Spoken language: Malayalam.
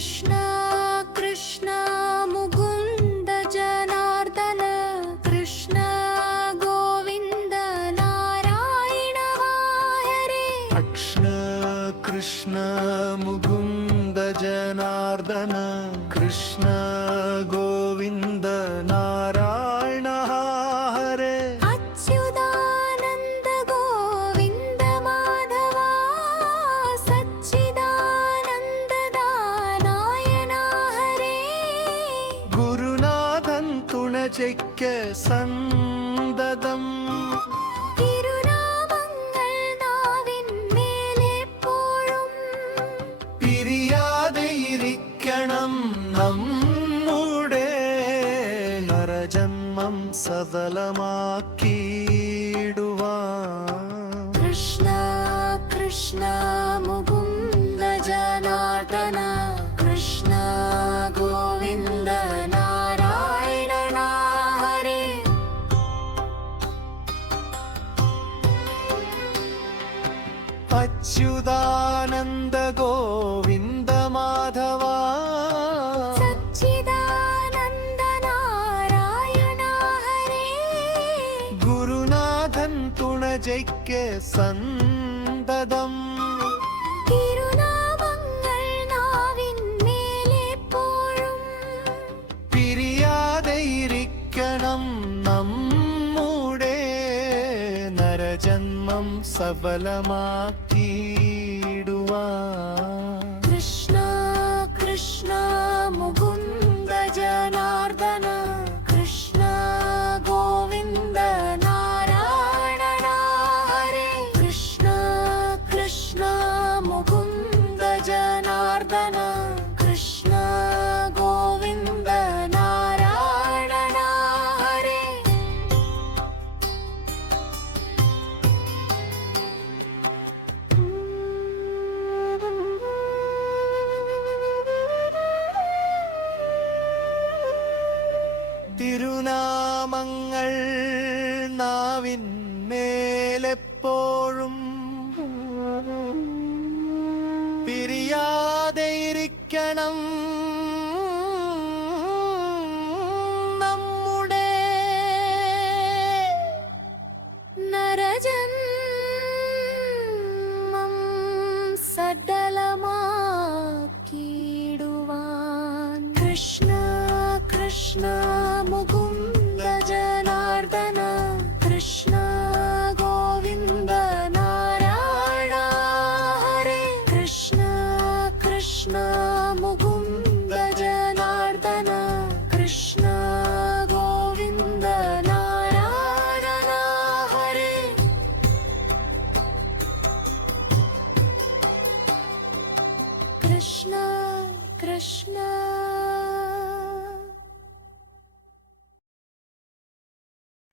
कृष्ण कृष्ण मुकुन्द जनार्दन कृष्ण गोविन्द नारायण हरे। कृष्ण कृष्ण मुकुन्द जनार्दन कृष्ण गोविन्द नारायण हरे। अच्युतानन्द गोविन्द माधवा सच्चिदानन्द नारायण हरे। गुरुनाथन तुणजैक्य सन्ददम् നമ്മുടെ നരജന്മം സഫലമാക്കിയിടുവാൻ। കൃഷ്ണ കൃഷ്ണ മുകുന്ദ ജനാർദന കൃഷ്ണ ഗോവിന്ദ നാരായണ ഹരേ। അച്യുതാനന്ദ ഗോവിന്ദ മാധവ സച്ചിദാനന്ദ നാരായണ ഹരേ। ഗുരുനാഥൻ തുണജയ്ക്ക് സന്തതം തിരുനാമങ്ങൾ നാവിന്മേലെപ്പോഴും പിരിയാതെയിരിക്കണം നമ്മുടെ നരജന്മം സഫലമാക്കിയിടുവാൻ। കൃഷ്ണ കൃഷ്ണ മുകുന്ദ ജനാർദന കൃഷ്ണ ഗോവിന്ദ നാരായണ ഹരേ। കൃഷ്ണ കൃഷ്ണ മുകുന്ദ ജനാർദന കൃഷ്ണ ഗോവിന്ദ നാരായണ ഹരേ। തിരുനാമങ്ങൾ നാവിന്മേലെപ്പോഴും പിരിയാതെയിരിക്കണം നമ്മുടെ നരജന്മം സഡലമാക്കിയിടുവാൻ। കൃഷ്ണ കൃഷ്ണ മുകുന്ദ ജനാർദന കൃഷ്ണ ഗോവിന്ദ നാരായണ ഹരേ। കൃഷ്ണ കൃഷ്ണ മുകുന്ദ ജനാർദന കൃഷ്ണ ഗോവിന്ദ നാരായണ ഹരേ। കൃഷ്ണ കൃഷ്ണ